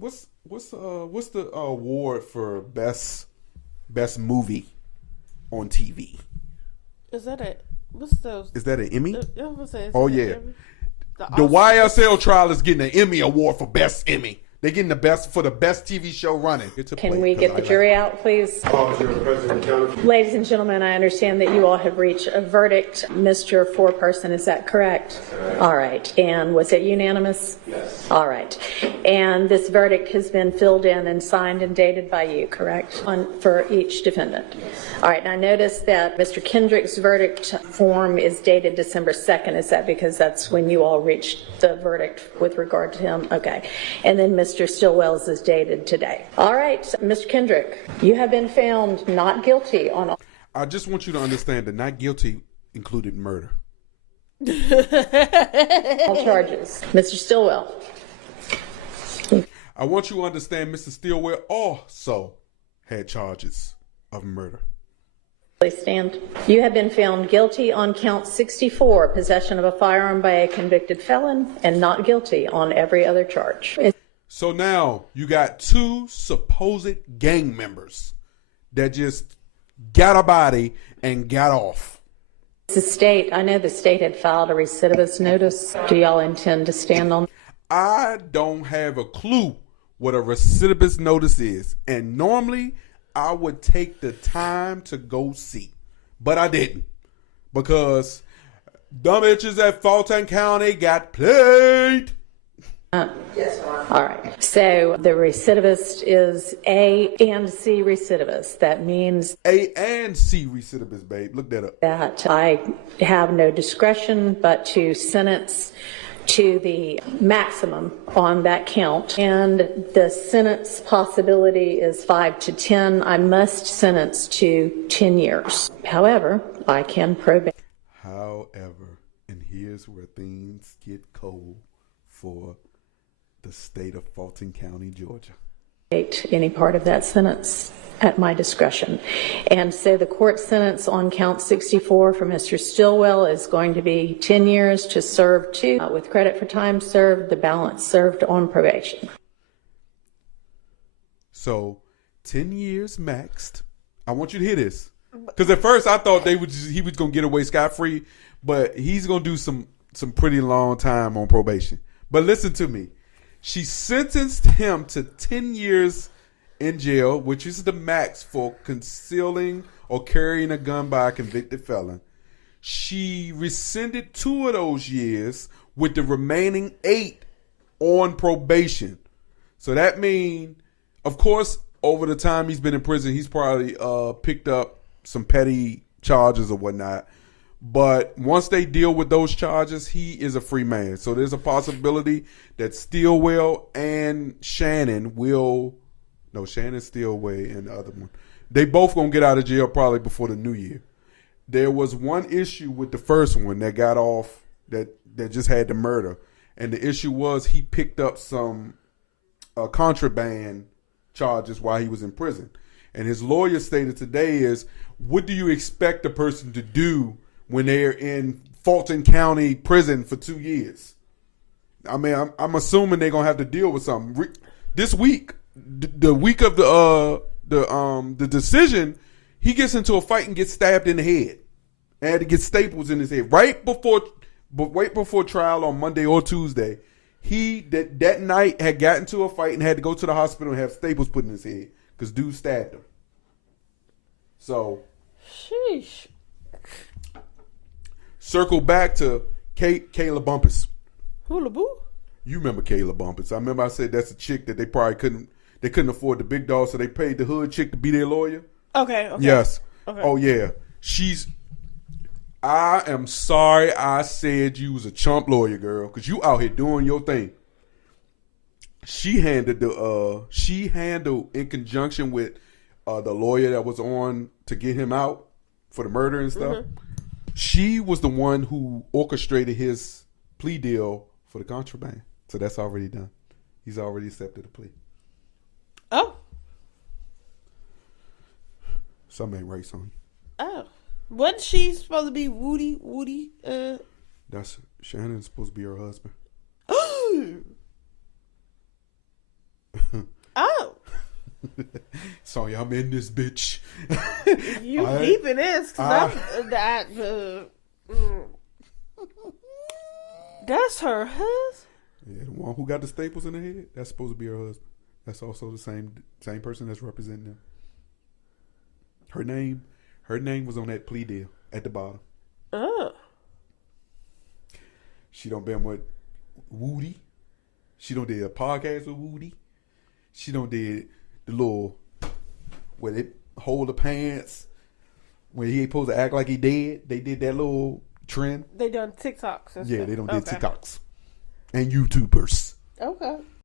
what's the award for best movie on TV? Is that it? What's those? Is that an Emmy? Oh yeah. The YSL trial is getting an Emmy award for best Emmy. They're getting the best for the best TV show running. Can we get the jury out, please? Ladies and gentlemen, I understand that you all have reached a verdict. Mr. Foreperson, is that correct? All right. And was it unanimous? Yes. All right. And this verdict has been filled in and signed and dated by you, correct? For each defendant. All right. And I noticed that Mr. Kendrick's verdict form is dated December 2nd. Is that because that's when you all reached the verdict with regard to him? Okay. And then Mr. Stillwell's is dated today. All right, Mr. Kendrick, you have been found not guilty on all. I just want you to understand that not guilty included murder. All charges. Mr. Stillwell. I want you to understand Mr. Stillwell also had charges of murder. Please stand. You have been found guilty on count 64, possession of a firearm by a convicted felon, and not guilty on every other charge. So now you got two supposed gang members that just got a body and got off. The state, I know the state had filed a recidivist notice. Do y'all intend to stand on? I don't have a clue what a recidivist notice is. And normally I would take the time to go see. But I didn't. Because dumb bitches at Fulton County got played. Yes, ma'am. All right. So the recidivist is A and C recidivist. That means A and C recidivist, babe. Look that up. That I have no discretion but to sentence to the maximum on that count. And the sentence possibility is 5 to 10. I must sentence to 10 years. However, I can probate. However, and here's where things get cold for the state of Fulton County, Georgia. Any part of that sentence at my discretion. And so the court sentence on count 64 for Mr. Stillwell is going to be 10 years to serve 2 with credit for time served, the balance served on probation. So 10 years maxed. I want you to hear this. Because at first I thought he was going to get away scot-free, but he's going to do some pretty long time on probation. But listen to me. She sentenced him to 10 years in jail, which is the max for concealing or carrying a gun by a convicted felon. She rescinded 2 of those years with the remaining 8 on probation. So that means, of course, over the time he's been in prison, he's probably picked up some petty charges or whatnot. But once they deal with those charges, he is a free man. So there's a possibility that Stillwell and Shannon Shannon Stillway and the other one, they both gonna get out of jail probably before the new year. There was one issue with the first one that got off that just had the murder. And the issue was he picked up some contraband charges while he was in prison. And his lawyer stated today is, what do you expect a person to do when they're in Fulton County prison for 2 years? I mean, I'm assuming they're gonna have to deal with something this week. The week of the decision, he gets into a fight and gets stabbed in the head, and had to get staples in his head right before trial on Monday or Tuesday. He that night had gotten into a fight and had to go to the hospital and have staples put in his head because dude stabbed him. So, sheesh. Circle back to Kayla Bumpus. Hula boo? You remember Kayla Bumpus? I remember I said that's a chick that they probably couldn't afford the big dog, so they paid the hood chick to be their lawyer. Okay. Yes. Okay. Oh yeah. I am sorry I said you was a chump lawyer, girl, because you out here doing your thing. She handled in conjunction with the lawyer that was on to get him out for the murder and stuff. Mm-hmm. She was the one who orchestrated his plea deal for the contraband. So that's already done. He's already accepted the plea. Oh. Something ain't right, son. Oh. Wasn't she supposed to be Woody? That's Shannon's supposed to be her husband. Sonya, I'm in this bitch. You I- deep in this? Cause that's her husband. Yeah, the one who got the staples in the head, that's supposed to be her husband. That's also the same person that's representing them. Her name was on that plea deal at the bottom. Oh. She done been with Woody. She done did a podcast with Woody. She done did the little where they hold the pants when he ain't supposed to act like he dead. They did that little trend. They done TikToks and Yeah, stuff. they done did Okay. TikToks and YouTubers. Okay.